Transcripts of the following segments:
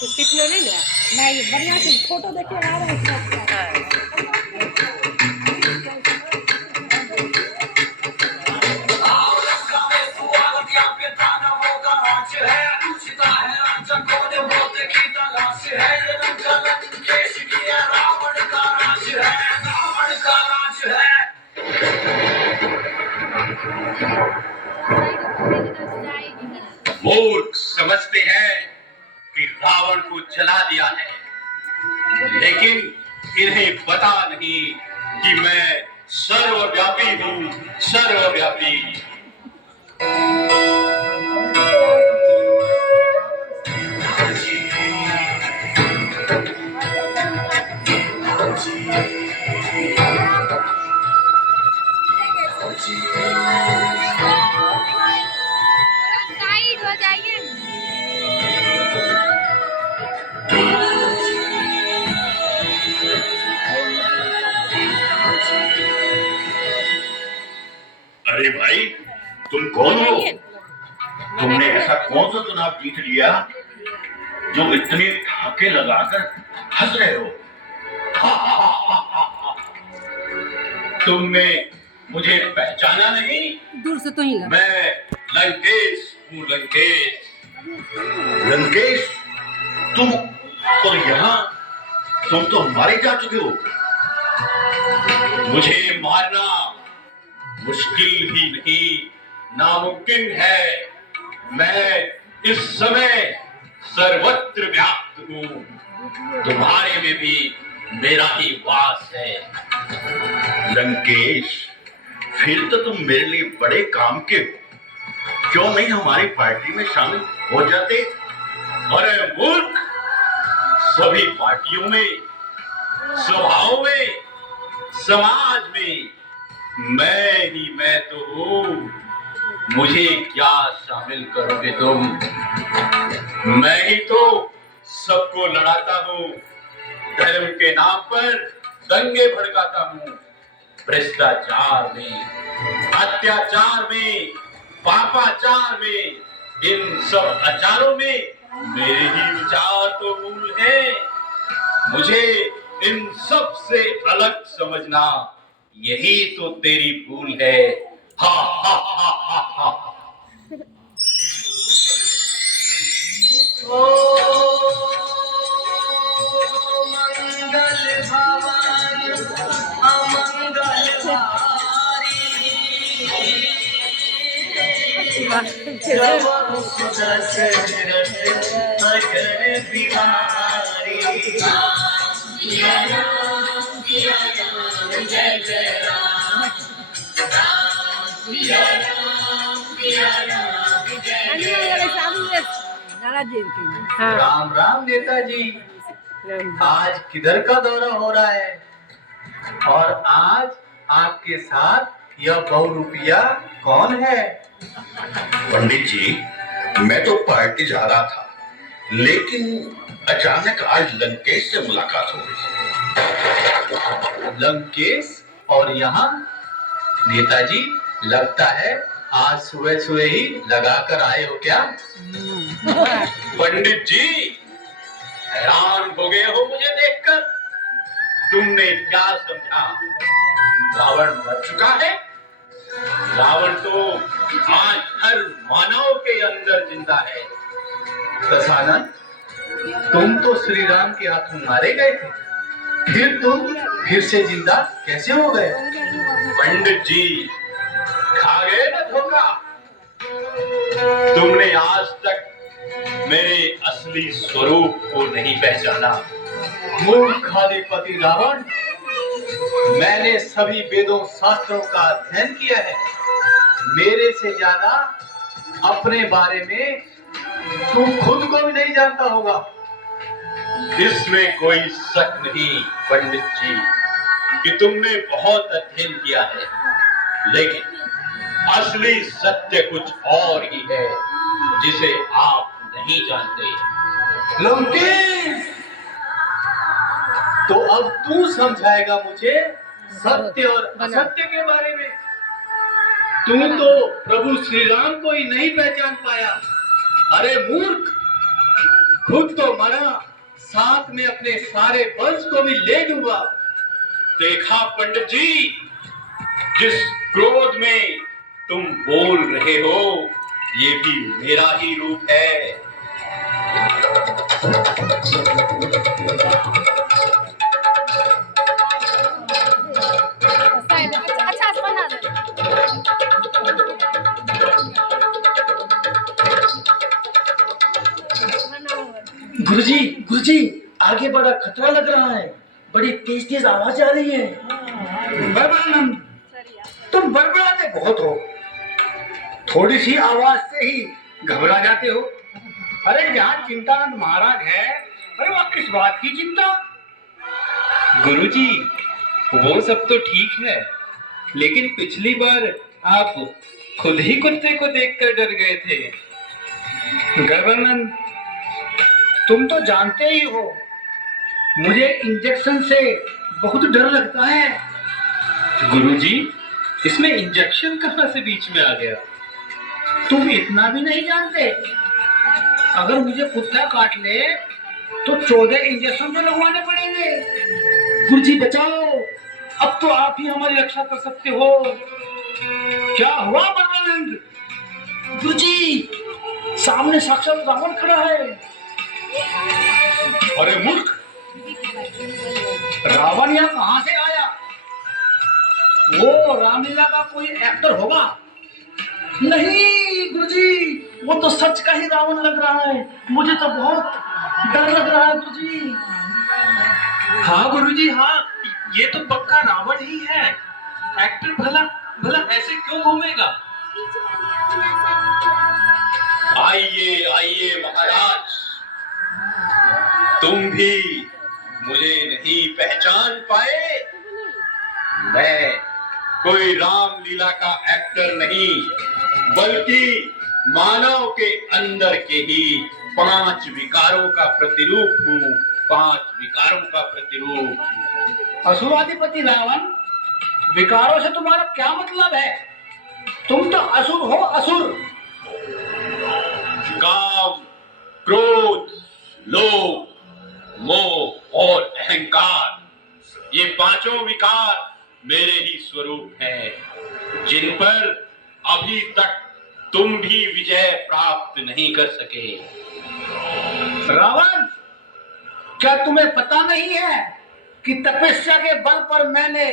कुछ कितने नहीं ना नहीं बढ़िया से फोटो देखिए आ रहा है। मूर्ख समझते हैं कि रावण को जला दिया है, लेकिन इन्हें पता नहीं कि मैं सर्वव्यापी हूँ, सर्वव्यापी। साइड हो जाइए। अरे भाई, तुम कौन हो? तुमने ऐसा कौन सा चुनाव जीत लिया जो इतने ठाके लगाकर हंस रहे हो? तुमने मुझे पहचाना नहीं? दूर से तो ही लगा। मैं लंकेश हूँ, लंकेश। लंकेश, तुम और यहाँ तुम तो मारे जा चुके हो। मुझे मारना मुश्किल ही नहीं, नामुमकिन है। मैं इस समय सर्वत्र व्याप्त हूँ। तुम्हारे में भी मेरा ही वास है। लंकेश, फिर तो तुम मेरे लिए बड़े काम के हो। क्यों नहीं हमारी पार्टी में शामिल हो जाते? अरे मूर्ख, सभी पार्टियों में, सभाओं में, समाज में मैं तो हूँ। मुझे क्या शामिल करोगे तुम? मैं ही तो सबको लड़ाता हूँ, धर्म के नाम पर दंगे भड़काता हूँ। भ्रष्टाचार में, अत्याचार में, पापाचार में, इन सब अचारों में मेरे ही विचार तो मूल हैं। मुझे इन सब से अलग समझना, यही तो तेरी भूल है। हा हा हा हा हा। मंगल भवन अमंगल राम राम नेताजी। आज किधर का दौरा हो रहा है? और आज आपके साथ यह बहुरूपिया कौन है? पंडित जी, मैं तो पार्टी जा रहा था, लेकिन अचानक आज लंकेश से मुलाकात हो गई। लंकेश और यहाँ? नेताजी, लगता है आज सुबह सुबह ही लगा कर आए हो क्या? पंडित जी, हैरान हो गए हो मुझे देखकर? तुमने क्या समझा? रावण मर चुका है? रावण तो आज हर मानव के अंदर जिंदा है। दशानन, तुम तो श्री राम के हाथों मारे गए थे, फिर तुम फिर से जिंदा कैसे हो गए? पंडित जी, खा गए ना धोखा। तुमने आज तक मेरे असली स्वरूप को नहीं पहचाना। मूर्ख अधिपति रावण, मैंने सभी वेदों शास्त्रों का अध्ययन किया है। मेरे से ज्यादा अपने बारे में तू खुद को भी नहीं जानता होगा। इसमें कोई शक नहीं पंडित जी कि तुमने बहुत अध्ययन किया है, लेकिन असली सत्य कुछ और ही है जिसे आप नहीं जानते। लंकेश, तो अब तू समझाएगा मुझे सत्य और असत्य के बारे में। तू तो प्रभु श्री राम को ही नहीं पहचान पाया। अरे मूर्ख, खुद तो मरा, साथ में अपने सारे वंश को भी ले लूंगा। देखा पंडित जी, जिस क्रोध में तुम बोल रहे हो, ये भी मेरा ही रूप है। अच्छा बना दे। गुरुजी, गुरुजी, आगे बड़ा खतरा लग रहा है। बड़ी तेज तेज आवाज आ रही है। बड़बड़ानंद, तुम बड़बड़ाते बहुत हो। थोड़ी सी आवाज से ही घबरा जाते हो। अरे यहाँ चिंतानंद महाराज है, अरे वह किस बात की चिंता? गुरुजी, वो सब तो ठीक है, लेकिन पिछली बार आप खुद ही कुत्ते को देखकर डर गए थे। गर्भानंद, तुम तो जानते ही हो, मुझे इंजेक्शन से बहुत डर लगता है। गुरुजी, इसमें इंजेक्शन कहाँ से बीच में आ गया? तुम इतना भी नहीं जानते? अगर मुझे कुत्ता काट ले तो 14 इंजेक्शन तो लगवाने पड़ेंगे। गुरुजी बचाओ, अब तो आप ही हमारी रक्षा कर सकते हो। क्या हुआ परमानंद? गुरुजी, सामने साक्षात रावण खड़ा है। अरे मूर्ख, रावण यहाँ कहाँ से आया? वो रामलीला का कोई एक्टर होगा? नहीं गुरुजी, वो तो सच का ही रावण लग रहा है। मुझे तो बहुत डर लग रहा है गुरुजी। हाँ गुरुजी, हाँ, ये तो पक्का रावण ही है। एक्टर भला भला ऐसे क्यों घूमेगा? आइए आइए महाराज, तुम भी मुझे नहीं पहचान पाए? मैं कोई रामलीला का एक्टर नहीं, बल्कि मानव के अंदर के ही 5 विकारों का प्रतिरूप हूँ। 5 विकारों का प्रतिरूप। असुराधिपति रावण, विकारों से तुम्हारा क्या मतलब है? तुम तो असुर हो, असुर। काम, क्रोध, लोभ, मोह और अहंकार, ये 5 विकार मेरे ही स्वरूप हैं, जिन पर अभी तक तुम भी विजय प्राप्त नहीं कर सके। रावण, क्या तुम्हें पता नहीं है कि तपस्या के बल पर मैंने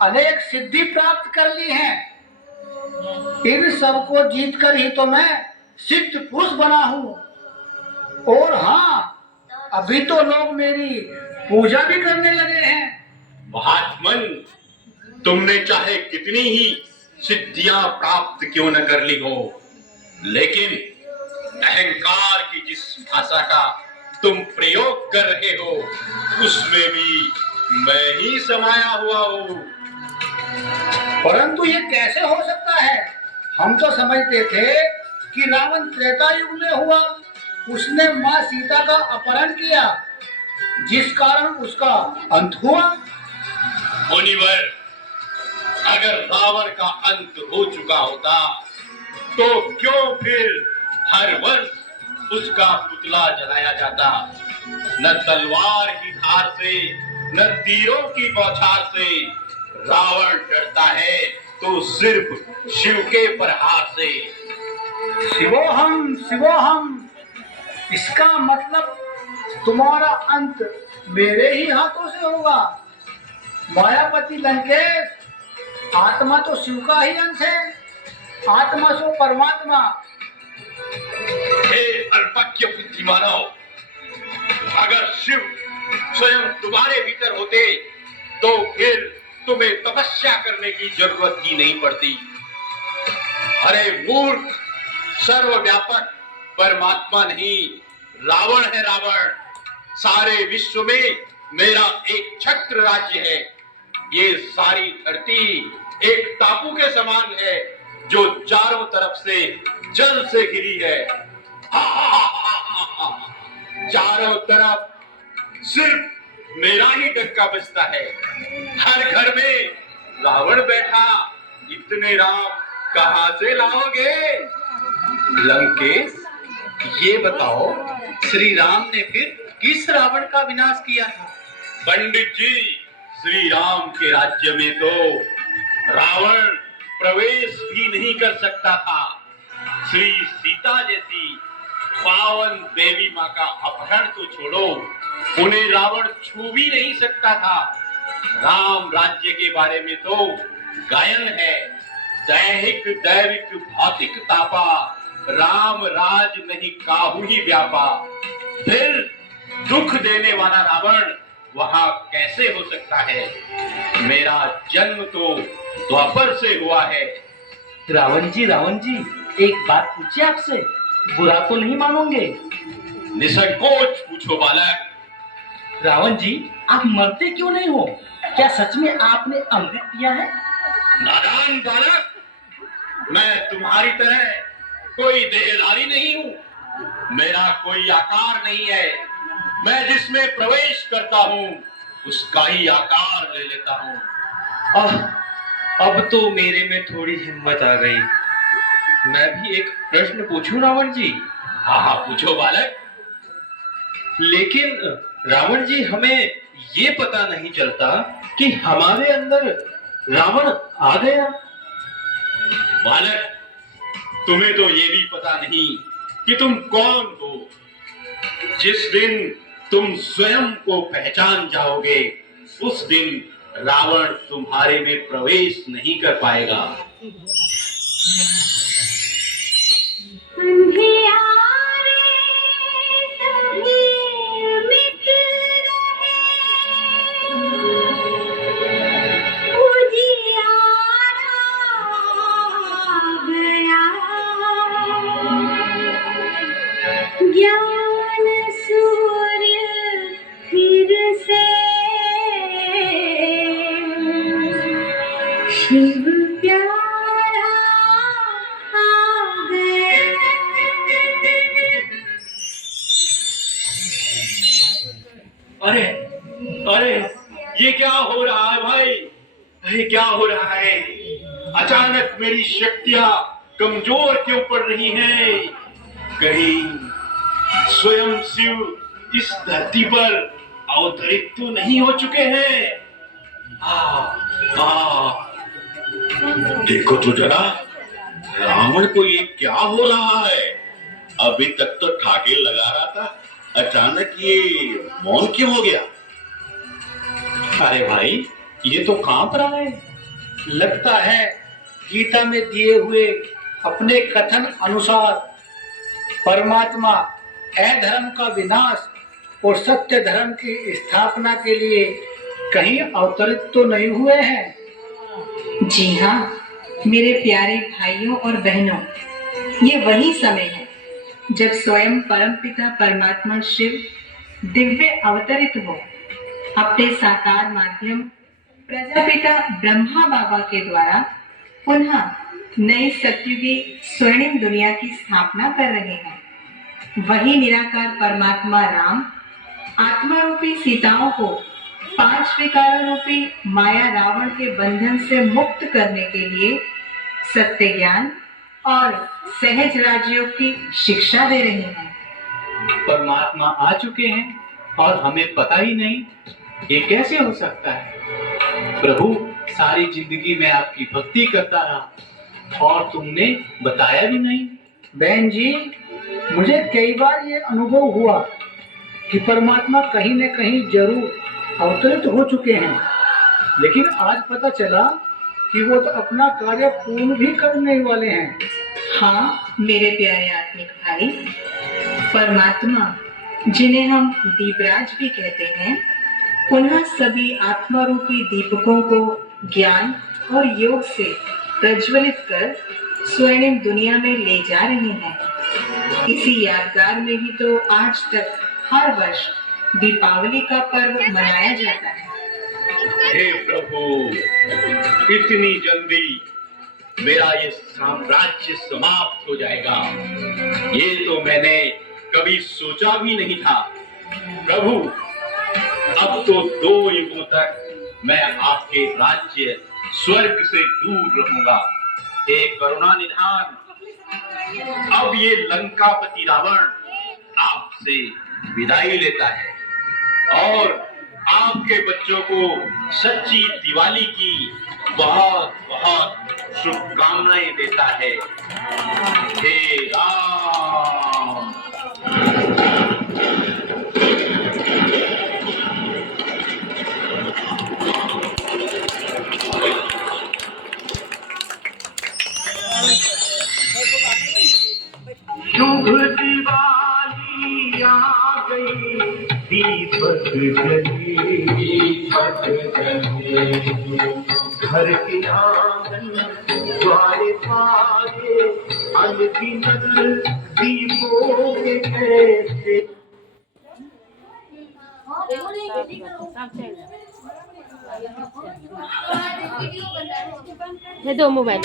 अनेक सिद्धि प्राप्त कर ली है? इन सबको जीतकर ही तो मैं सिद्ध पुरुष बना हूँ। और हाँ, अभी तो लोग मेरी पूजा भी करने लगे हैं। महात्मन, तुमने चाहे कितनी ही सिद्धियां प्राप्त क्यों न कर ली हो, लेकिन अहंकार की जिस भाषा का तुम प्रयोग कर रहे हो, उसमें भी मैं ही समाया हुआ हूँ। परंतु ये कैसे हो सकता है? हम तो समझते थे कि रावण त्रेता युग में हुआ। उसने माँ सीता का अपहरण किया, जिस कारण उसका अंत हुआ। मुनिवर, अगर रावण का अंत हो चुका होता तो क्यों फिर हर वर्ष उसका पुतला जलाया जाता? न तलवार की धार से, न तीरों की बौछार से रावण डरता है, तो सिर्फ शिव के प्रहार से। शिवोहम शिवोहम, इसका मतलब तुम्हारा अंत मेरे ही हाथों से होगा। मायापति लंकेश, आत्मा तो शिव का ही अंश है। आत्मा सो परमात्मा। हे अल्पज्ञ बुद्धिमानव, अगर शिव स्वयं तुम्हारे भीतर होते तो फिर तुम्हें तपस्या करने की जरूरत ही नहीं पड़ती। अरे मूर्ख, सर्वव्यापक परमात्मा नहीं, रावण है रावण। सारे विश्व में मेरा एक छत्र राज्य है। ये सारी धरती एक टापू के समान है, जो चारों तरफ से जल से घिरी है। चारों तरफ सिर्फ मेरा ही डंका बजता है। हर घर में रावण बैठा, इतने राम कहां से लाओगे? लंकेश, ये बताओ श्री राम ने फिर किस रावण का विनाश किया था? पंडित जी, श्री राम के राज्य में तो रावण प्रवेश भी नहीं कर सकता था। श्री सीता जैसी पावन देवी माँ का अपहरण तो छोड़ो, उन्हें रावण छू भी नहीं सकता था। राम राज्य के बारे में तो गायन है, दैहिक दैविक भौतिक तापा, राम राज नहीं काहू ही व्यापा। फिर दुख देने वाला रावण वहां कैसे हो सकता है? मेरा जन्म तो द्वापर से हुआ है। रावण जी, एक बात पूछे आपसे, बुरा तो नहीं मानोगे? निसंकोच पूछो बालक। रावण जी, आप मरते क्यों नहीं हो? क्या सच में आपने अमृत पिया है? नादान बालक, मैं तुम्हारी तरह कोई देहधारी नहीं हूँ। मेरा कोई आकार नहीं है। मैं जिसमें प्रवेश करता हूँ उसका ही आकार ले लेता हूँ। अब तो मेरे में थोड़ी हिम्मत आ गई। मैं भी एक प्रश्न पूछूं रावण जी? हाँ, पूछो बालक। लेकिन रावण जी, हमें ये पता नहीं चलता कि हमारे अंदर रावण आ गया। बालक, तुम्हें तो ये भी पता नहीं कि तुम कौन हो। जिस दिन तुम स्वयं को पहचान जाओगे, उस दिन रावण तुम्हारे में प्रवेश नहीं कर पाएगा। ज्ञान सूर्य फिर से शिव प्यारा आ गया। अरे अरे, ये क्या हो रहा है भाई? ये क्या हो रहा है? अचानक मेरी शक्तियां कमजोर क्यों पड़ रही हैं? कहीं स्वयं शिव इस धरती पर अवतरित तो नहीं हो चुके हैं? देखो तो जरा, रावण को ये क्या हो रहा है? अभी तक तो ठाके लगा रहा था, अचानक ये मौन क्यों हो गया? अरे भाई, ये तो कांप रहा है। लगता है गीता में दिए हुए अपने कथन अनुसार परमात्मा अधर्म का विनाश और सत्य धर्म की स्थापना के लिए कहीं अवतरित तो नहीं हुए हैं? जी हाँ मेरे प्यारे भाइयों और बहनों, ये वही समय है जब स्वयं परमपिता परमात्मा शिव दिव्य अवतरित हो अपने साकार माध्यम प्रजापिता ब्रह्मा बाबा के द्वारा पुनः नई सत्युगी स्वर्णिम दुनिया की स्थापना कर रहे हैं। वही निराकार परमात्मा राम आत्मा रूपी सीताओं को 5 विकारों रूपी माया रावण के बंधन से मुक्त करने के लिए सत्य ज्ञान और सहज राजयोग की शिक्षा दे रहे हैं। परमात्मा आ चुके हैं और हमें पता ही नहीं, ये कैसे हो सकता है? प्रभु, सारी जिंदगी में आपकी भक्ति करता रहा और तुमने बताया भी नहीं। बहन जी, मुझे कई बार ये अनुभव हुआ कि परमात्मा कहीं न कहीं जरूर अवतरित हो चुके हैं, लेकिन आज पता चला कि वो तो अपना कार्य पूर्ण भी करने वाले हैं। हाँ मेरे प्यारे आत्मिक भाई, परमात्मा जिन्हें हम दीपराज भी कहते हैं, पुनः सभी आत्मा रूपी दीपकों को ज्ञान और योग से प्रज्वलित कर स्वर्णिम दुनिया में ले जा रहे हैं। इसी यादगार में ही तो आज तक हर वर्ष दीपावली का पर्व मनाया जाता है। हे प्रभु, इतनी जल्दी मेरा ये साम्राज्य समाप्त हो जाएगा, ये तो मैंने कभी सोचा भी नहीं था। प्रभु, अब तो 2 युगों तक मैं आपके राज्य स्वर्ग से दूर रहूंगा। हे करुणा निधान, अब ये लंकापति रावण आप आपसे विदाई लेता है और आपके बच्चों को सच्ची दिवाली की बहुत बहुत शुभकामनाएं देता है। हे राम। शुभ दिवाली आ गई, दीपक जले, घर के आंगन द्वारे पाए, अनगिनत दीपों के कैसे ये दो मोबाइल